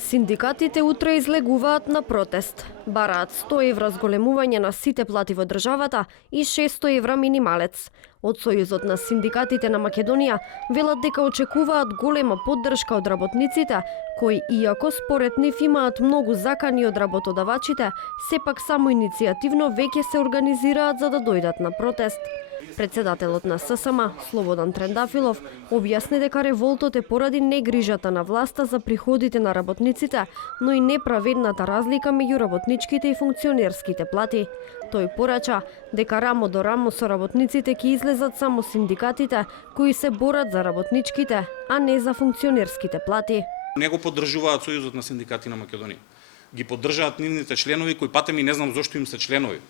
Синдикатите утре излегуваат на протест. Бараат 100 евра зголемување на сите плати во државата и 600 евра минималец. Од Сојузот на синдикатите на Македонија велат дека очекуваат голема поддршка од работниците, кои иако според нив имаат многу закани од работодавачите, сепак само иницијативно веќе се организираат за да дојдат на протест. Председателот на ССМ, Слободан Трендафилов, објасни дека револтот е поради негрижата на власта за приходите на работниците, но и неправедната разлика меѓу работничките и функционерските плати. Тој порача дека рамо до рамо со работниците ќе излезат само синдикатите кои се борат за работничките, а не за функционерските плати. Не го поддржуваат Сојузот на синдикати на Македонија. Ги поддржаат нивните членови кои патем и не знам зошто им се членови.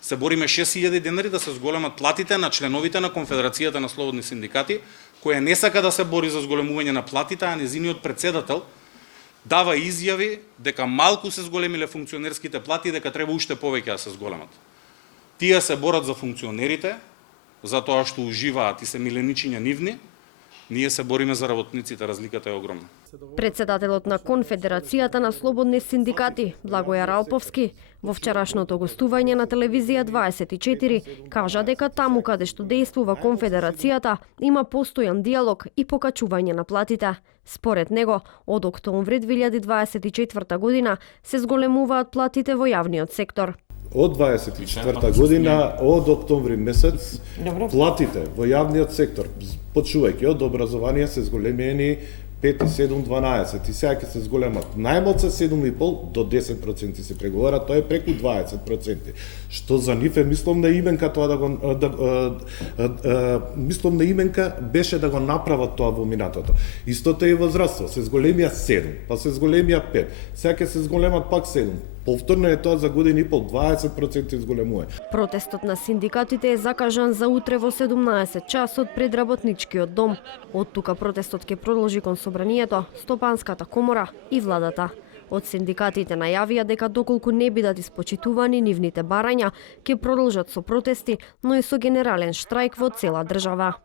Се бориме 6000 денари да се зголемат платите на членовите на Конфедерацијата на слободни синдикати, која не сака да се бори за зголемување на платите, а незиниот председател дава изјави дека малку се зголемиле функционерските плати и дека треба уште повеќе да се зголемат. Тие се борат за функционерите, за тоа што уживаат и се миленичиња нивни. Ние се бориме за работниците, разликата е огромна. Председателот на Конфедерацијата на слободни синдикати, Благојар Алповски, во вчерашното гостување на телевизија 24, кажа дека таму каде што дејствува Конфедерацијата има постојан диалог и покачување на платите. Според него, од октомври 2024 година се зголемуваат платите во јавниот сектор. Од 24 година, од октомври месец, платите во јавниот сектор, почувајќи од образование, се зголемени 5, 7, 12 и сега ќе се зголемат најмалку 7,5 до 10% се преговара, тоа е преку 20%. Што за нив е мислом на именка тоа мислом на именка беше да го направат тоа во минатото. Истото е и во здравство, се зголемија 7, па се зголемија 5, сега ќе се зголемат пак 7. Повторно е тоа за година и пол, 20% изголемува. Протестот на синдикатите е закажан за утре во 17 часот пред работничкиот дом. Од тука протестот ќе продолжи кон Собранието, Стопанската комора и владата. Од синдикатите најавија дека доколку не бидат испочитувани нивните барања, ќе продолжат со протести, но и со генерален штрајк во цела држава.